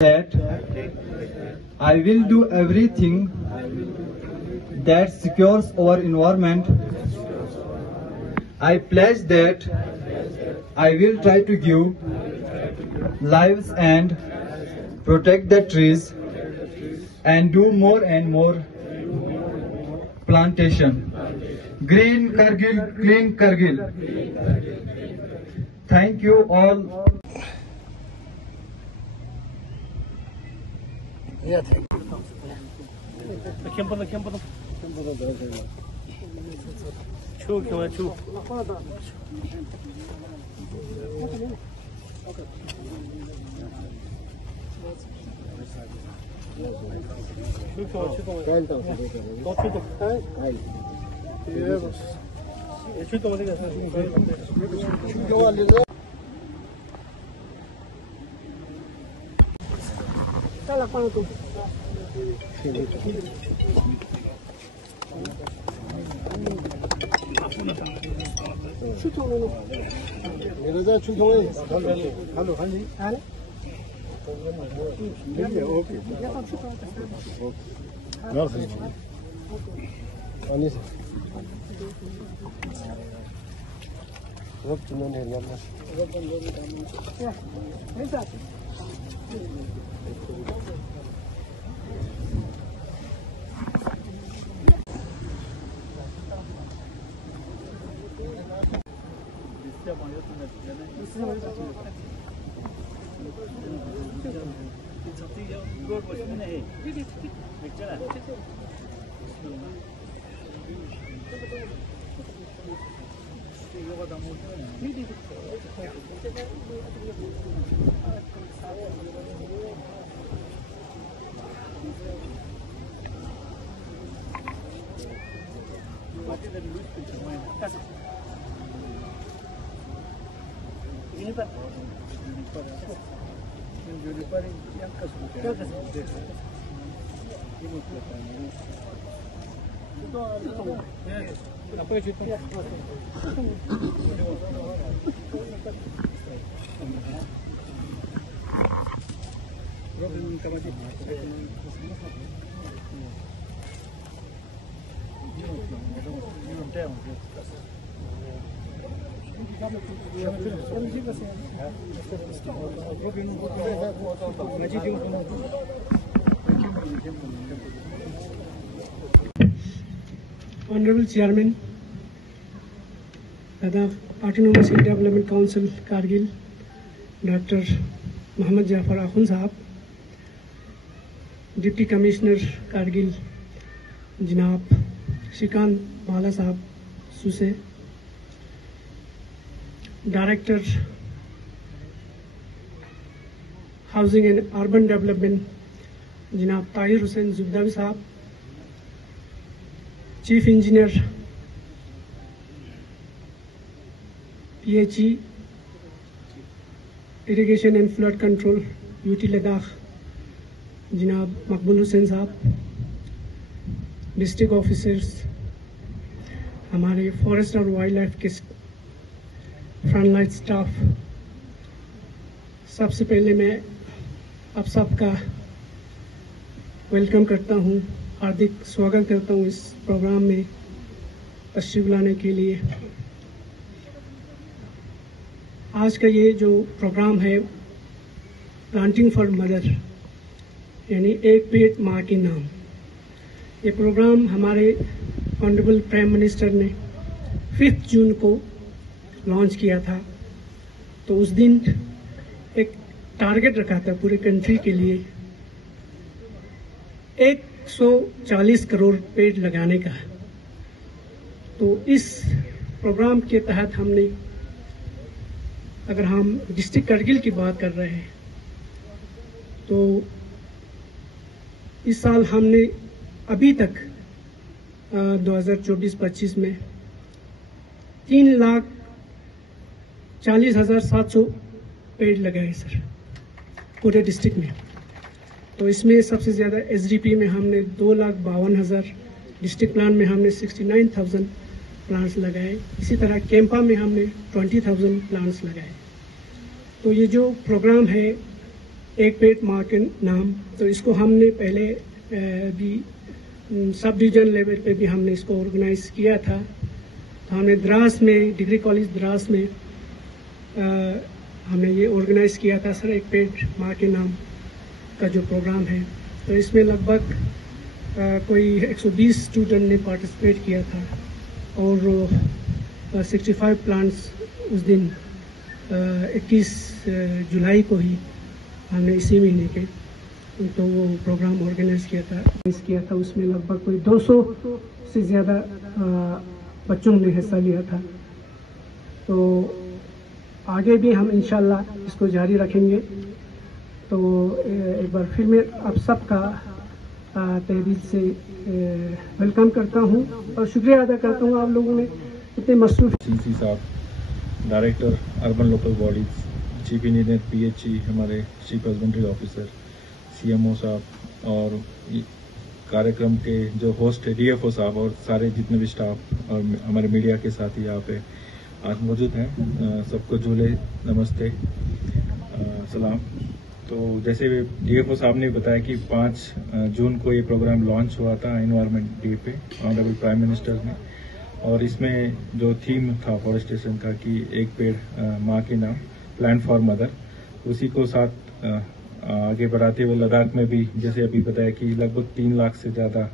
that I will do everything that secures our environment. I pledge that I will try to give lives and protect the trees and do more and more plantation. Green Kargil, clean Kargil. Thank you all. Honorable Chairman, Ladakh Autonomous Development Council Kargil, Dr. Mohammad Jafar Akhund Sahab, Deputy Commissioner Kargil, Janab Shrikant Bhala Sahab Suse, Director Housing and Urban Development, Janab Tahir Hussain Zubdawi Sahab, Chief Engineer PHE Irrigation and Flood Control UT Ladakh Janab Maqbul Hussain Sahab, district officers, हमारे forest और wild life के frontline staff, सबसे पहले मैं आप सबका welcome करता हूं, हार्दिक स्वागत करता हूं इस प्रोग्राम में तशरीफ लाने के लिए। आज का ये जो प्रोग्राम है प्लांटिंग फॉर मदर, यानी एक पेड़ माँ के नाम, ये प्रोग्राम हमारे ऑनरेबल प्राइम मिनिस्टर ने 5 जून को लॉन्च किया था। तो उस दिन एक टारगेट रखा था पूरे कंट्री के लिए 140 करोड़ पेड़ लगाने का। तो इस प्रोग्राम के तहत हमने, अगर हम डिस्ट्रिक्ट करगिल की बात कर रहे हैं, तो इस साल हमने अभी तक 2024-25 में 3,40,700 पेड़ लगाए सर पूरे डिस्ट्रिक्ट में। तो इसमें सबसे ज़्यादा एसडीपी में हमने 2,52,000, डिस्ट्रिक्ट प्लान में हमने 69,000 प्लांट्स लगाए। इसी तरह कैंपा में हमने 20,000 प्लांट्स लगाए। तो ये जो प्रोग्राम है एक पेट माँ के नाम, तो इसको हमने पहले भी सब डिवीजन लेवल पे भी हमने इसको ऑर्गेनाइज किया था। तो हमने द्रास में, डिग्री कॉलेज द्रास में हमने ये ऑर्गेनाइज किया था सर, एक पेट माँ के नाम का जो प्रोग्राम है। तो इसमें लगभग कोई 120 स्टूडेंट ने पार्टिसिपेट किया था और 65 प्लांट्स उस दिन 21 जुलाई को ही हमने इसी महीने के तो वो प्रोग्राम ऑर्गेनाइज किया था। उसमें लगभग कोई 200 से ज़्यादा बच्चों ने हिस्सा लिया था। तो आगे भी हम इंशाल्लाह इसको जारी रखेंगे। तो एक बार फिर मैं आप सबका तहे दिल से वेलकम करता हूं और शुक्रिया अदा करता हूं आप लोगों ने इतने मसरूफ। सीसी साहब, director urban local bodies, chief engineer PHE, हमारे चीफ हस्बेंड्री ऑफिसर, सीएमओ साहब और कार्यक्रम के जो होस्ट है डीएफओ साहब और सारे जितने भी स्टाफ और हमारे मीडिया के साथी यहाँ पे आज मौजूद हैं, सबको झूले नमस्ते सलाम। तो जैसे डीएफओ साहब ने बताया कि 5 जून को ये प्रोग्राम लॉन्च हुआ था एनवायरनमेंट डे पे ऑनरेबल प्राइम मिनिस्टर ने, और इसमें जो थीम था फॉरेस्टेशन का कि एक पेड़ माँ के नाम, प्लांट फॉर मदर, उसी को साथ आगे बढ़ाते हुए लद्दाख में भी जैसे अभी बताया कि लगभग 3 लाख से ज़्यादा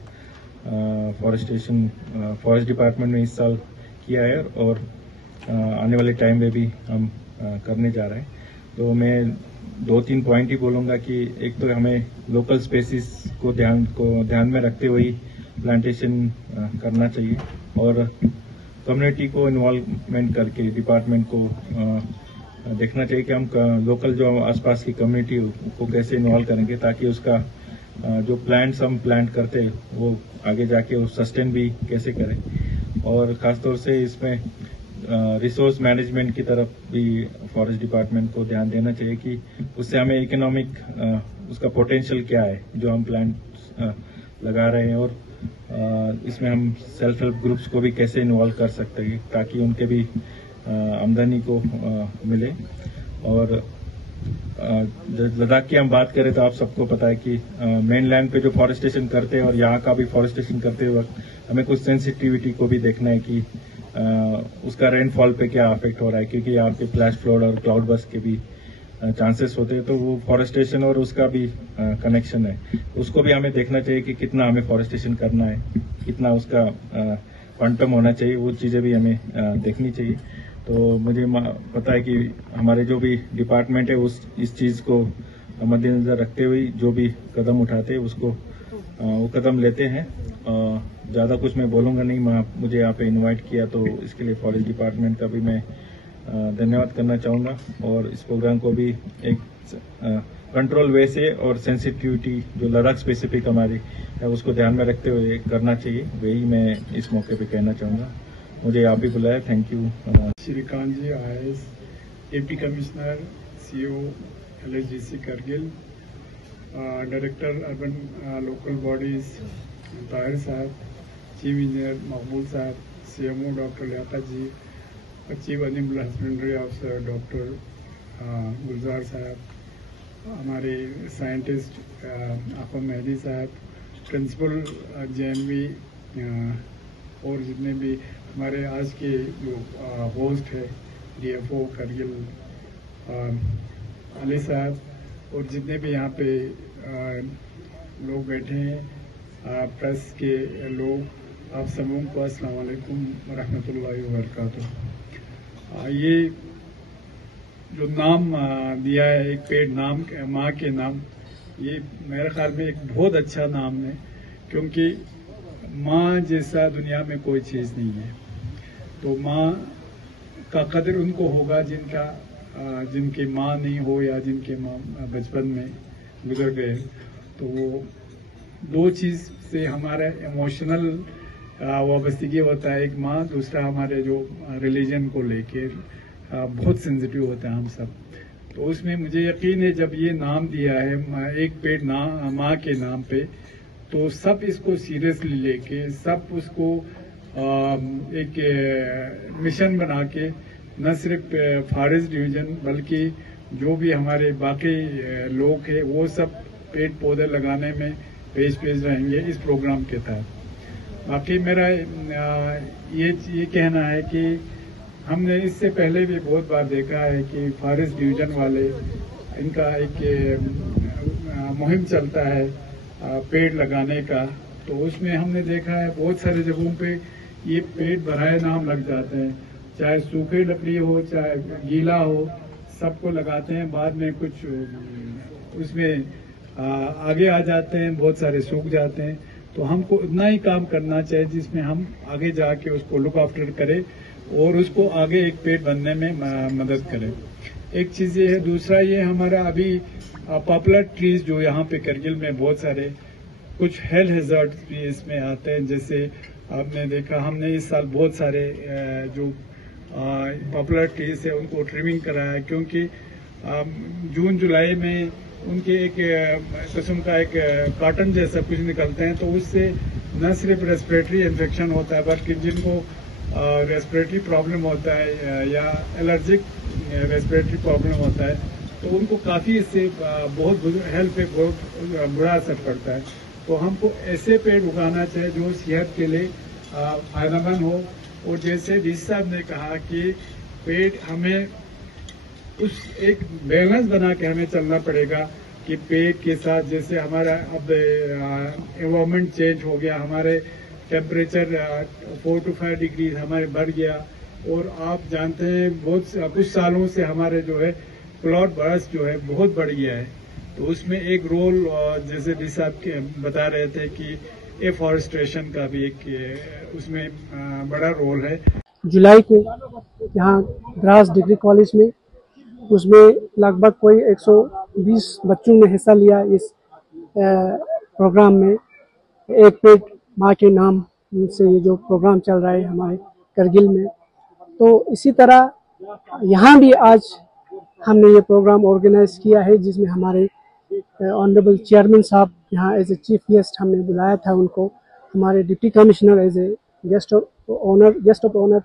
फॉरेस्ट डिपार्टमेंट ने इस साल किया है और आने वाले टाइम में भी हम करने जा रहे हैं। तो मैं 2-3 पॉइंट ही बोलूंगा कि एक तो हमें लोकल स्पेसिस को ध्यान में रखते हुए प्लांटेशन करना चाहिए और कम्युनिटी को इन्वॉल्वमेंट करके डिपार्टमेंट को देखना चाहिए कि हम लोकल जो आसपास की कम्युनिटी को कैसे इन्वॉल्व करेंगे ताकि उसका जो प्लांट्स हम प्लांट करते हैं वो आगे जाके वो सस्टेन भी कैसे करें। और खासतौर से इसमें रिसोर्स मैनेजमेंट की तरफ भी फॉरेस्ट डिपार्टमेंट को ध्यान देना चाहिए कि उससे हमें इकोनॉमिक उसका पोटेंशियल क्या है जो हम प्लांट लगा रहे हैं, और इसमें हम सेल्फ हेल्प ग्रुप्स को भी कैसे इन्वॉल्व कर सकते हैं ताकि उनके भी आमदनी को मिले। और लद्दाख की हम बात करें तो आप सबको पता है कि मेन लैंड पे जो फॉरेस्टेशन करते हैं और यहाँ का भी फॉरेस्टेशन करते वक्त हमें कुछ सेंसिटिविटी को भी देखना है कि उसका रेनफॉल पे क्या अफेक्ट हो रहा है, क्योंकि यहाँ पे फ्लैश फ्लड और क्लाउड बस्ट के भी चांसेस होते हैं। तो वो फॉरेस्टेशन और उसका भी कनेक्शन है, उसको भी हमें देखना चाहिए कि कितना हमें फॉरेस्टेशन करना है, कितना उसका क्वांटम होना चाहिए, वो चीजें भी हमें देखनी चाहिए। तो मुझे पता है कि हमारे जो भी डिपार्टमेंट है इस चीज को मद्देनजर रखते हुए जो भी कदम उठाते हैं उसको वो कदम लेते हैं। ज्यादा कुछ मैं बोलूंगा नहीं, मुझे यहाँ पे इनवाइट किया तो इसके लिए फॉरेस्ट डिपार्टमेंट का भी मैं धन्यवाद करना चाहूंगा और इस प्रोग्राम को भी एक कंट्रोल वे से और सेंसिटिविटी जो लद्दाख स्पेसिफिक हमारी है उसको ध्यान में रखते हुए करना चाहिए, वही मैं इस मौके पे कहना चाहूंगा। मुझे आप भी बुलाया, thank you. Shrikant ji IAS, deputy commissioner, CEO LSGC Kargil, director urban local bodies Tahir sahab, chief engineer Maqbool sahab, CMO doctor Liaqat ji, chief animal husbandry officer doctor Gulzar sahab, हमारे साइंटिस्ट आफम मेहदी साहब, प्रिंसिपल JNV और जितने भी हमारे आज के जो होस्ट है DFO करगिल अली साहब और जितने भी यहाँ पे लोग बैठे हैं, प्रेस के लोग, आप सबों को अस्सलाम वालेकुम रहमतुल्लाहि व बरकातुहू। ये जो नाम दिया है एक पेड़ नाम माँ के नाम, ये मेरे ख्याल में एक बहुत अच्छा नाम है, क्योंकि माँ जैसा दुनिया में कोई चीज़ नहीं है। तो माँ का कदर उनको होगा जिनकी माँ नहीं हो या जिनके माँ बचपन में गुजर गए। तो वो 2 चीज़ से हमारा इमोशनल वाबस्तगी होता है, एक माँ, दूसरा हमारे जो रिलीजन को लेके बहुत सेंसिटिव होता है हम सब। तो उसमें मुझे यकीन है जब ये नाम दिया है एक पेड़ माँ के नाम पे, तो सब इसको सीरियसली लेके सब उसको एक मिशन बना के न सिर्फ फॉरेस्ट डिवीजन बल्कि जो भी हमारे बाकी लोग हैं वो सब पेड़ पौधे लगाने में पेश रहेंगे इस प्रोग्राम के तहत। बाकी मेरा ये कहना है कि हमने इससे पहले भी बहुत बार देखा है कि फॉरेस्ट डिवीजन वाले इनका एक मुहिम चलता है पेड़ लगाने का, तो उसमें हमने देखा है बहुत सारे जगहों पे ये पेड़ बराए नाम लग जाते हैं, चाहे सूखे लकड़ी हो चाहे गीला हो, सबको लगाते हैं। बाद में कुछ उसमें आगे आ जाते हैं, बहुत सारे सूख जाते हैं। तो हमको उतना ही काम करना चाहिए जिसमें हम आगे जाके उसको लुक आफ्टर करें और उसको आगे एक पेड़ बनने में मदद करें। एक चीज ये है। दूसरा ये हमारा अभी पॉपुलर ट्रीज जो यहाँ पे करगिल में बहुत सारे कुछ हेल्थ हैजर्ड भी इसमें आते हैं, जैसे आपने देखा हमने इस साल बहुत सारे जो पॉपुलर ट्रीज है उनको ट्रिमिंग कराया, क्योंकि जून जुलाई में उनके एक किस्म का एक कॉटन जैसा कुछ निकलते हैं, तो उससे न सिर्फ रेस्पिरेटरी इन्फेक्शन होता है बल्कि जिनको रेस्पिरेटरी प्रॉब्लम होता है या एलर्जिक रेस्पिरेटरी प्रॉब्लम होता है तो उनको काफी इससे बहुत हेल्थ पे बहुत बुरा असर पड़ता है। तो हमको ऐसे पेड़ उगाना चाहिए जो सेहत के लिए फायदेमंद हो। और जैसे डी साहब ने कहा कि पेड़ हमें उस एक बैलेंस बना के हमें चलना पड़ेगा कि पेड़ के साथ जैसे हमारा अब एनवायरमेंट चेंज हो गया, हमारे टेम्परेचर 4 to 5 डिग्री हमारे बढ़ गया, और आप जानते हैं बहुत कुछ सालों से हमारे जो है क्लाउड बर्स्ट जो है बहुत बढ़ गया है। तो उसमें एक रोल जैसे डी साहब बता रहे थे कि एफॉरेस्ट्रेशन का भी एक उसमें बड़ा रोल है। जुलाई को यहाँ द्रास डिग्री कॉलेज में उसमें लगभग कोई 120 बच्चों ने हिस्सा लिया इस प्रोग्राम में। एक पेड़ माँ के नाम से ये जो प्रोग्राम चल रहा है हमारे करगिल में, तो इसी तरह यहाँ भी आज हमने ये प्रोग्राम ऑर्गेनाइज किया है जिसमें हमारे ऑनरेबल चेयरमैन साहब यहाँ एज ए चीफ गेस्ट हमने बुलाया था उनको, हमारे deputy commissioner as a guest of honour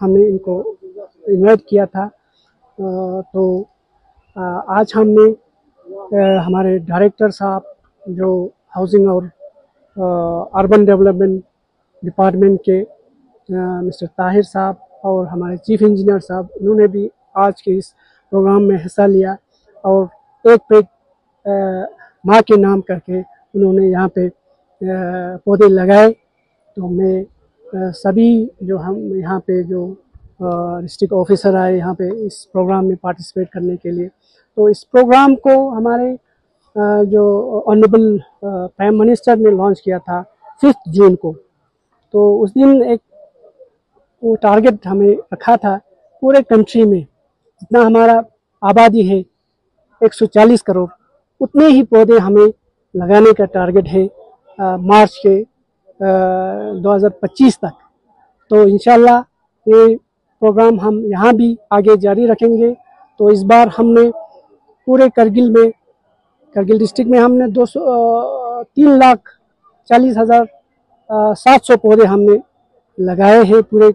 हमने इनको इन्वाइट किया था। तो आज हमने हमारे डायरेक्टर साहब जो हाउसिंग और अर्बन डेवलपमेंट डिपार्टमेंट के मिस्टर ताहिर साहब और हमारे चीफ इंजीनियर साहब, इन्होंने भी आज के इस प्रोग्राम में हिस्सा लिया और एक पेड़ माँ के नाम करके उन्होंने यहाँ पे पौधे लगाए। तो मैं सभी जो हम यहाँ पे जो डिस्ट्रिक्ट ऑफिसर आए यहाँ पे इस प्रोग्राम में पार्टिसिपेट करने के लिए, तो इस प्रोग्राम को हमारे जो ऑनरेबल प्राइम मिनिस्टर ने लॉन्च किया था 5 जून को। तो उस दिन एक वो टारगेट हमें रखा था पूरे कंट्री में जितना हमारा आबादी है 140 करोड़, उतने ही पौधे हमें लगाने का टारगेट है मार्च के 2025 तक। तो इंशाल्लाह ये प्रोग्राम हम यहाँ भी आगे जारी रखेंगे। तो इस बार हमने पूरे करगिल डिस्ट्रिक्ट में हमने 3,40,700 पौधे हमने लगाए हैं पूरे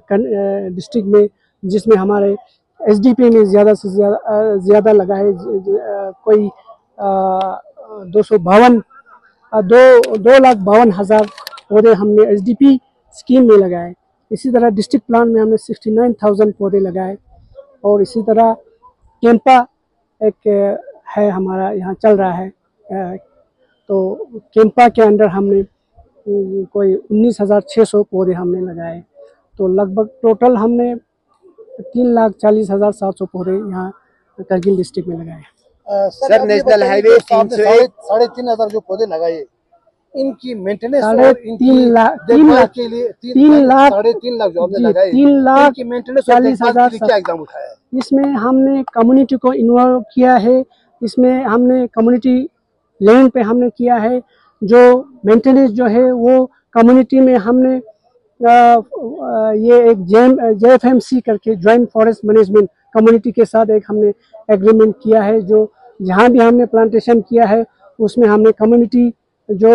डिस्ट्रिक्ट में, जिसमें हमारे एसडीपी में ज़्यादा से ज़्यादा लगाए कोई 2,52,000 पौधे हमने एसडीपी स्कीम में लगाए। इसी तरह डिस्ट्रिक्ट प्लान में हमने 69,000 पौधे लगाए। और इसी तरह कैंपा एक है हमारा यहाँ चल रहा है, तो कैंपा के अंडर हमने कोई 19,600 पौधे हमने लगाए। तो लगभग टोटल हमने 3,40,700 पौधे यहाँ करगिल डिस्ट्रिक्ट में लगाए। सर नेशनल हाईवे 3,500 जो पौधे लगाए इनकी मेंटेनेंस और इनकी देखभाल के लिए 3,00,000 जो आपने लगाए 3,40,000 क्या एग्जाम उठाया है? इसमें हमने कम्युनिटी को इन्वॉल्व किया है। इसमें हमने कम्युनिटी लैंड पे हमने किया है, जो मेंटेनेंस जो है वो कम्युनिटी में हमने ये एक JFMC करके जॉइंट फॉरेस्ट मैनेजमेंट कम्युनिटी के साथ एक हमने एग्रीमेंट किया है। जो जहाँ भी हमने प्लांटेशन किया है उसमें हमने कम्युनिटी जो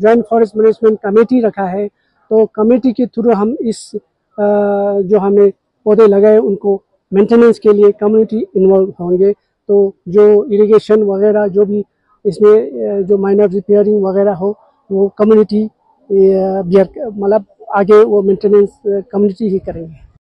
जॉइंट फॉरेस्ट मैनेजमेंट कमेटी रखा है, तो कमेटी के थ्रू हम इस जो हमने पौधे लगाए उनको मेंटेनेंस के लिए कम्युनिटी इन्वॉल्व होंगे। तो जो इरिगेशन वगैरह जो भी इसमें जो माइनर रिपेयरिंग वगैरह हो वो कम्युनिटी मतलब आगे वो मेंटेनेंस कम्युनिटी ही करेंगे।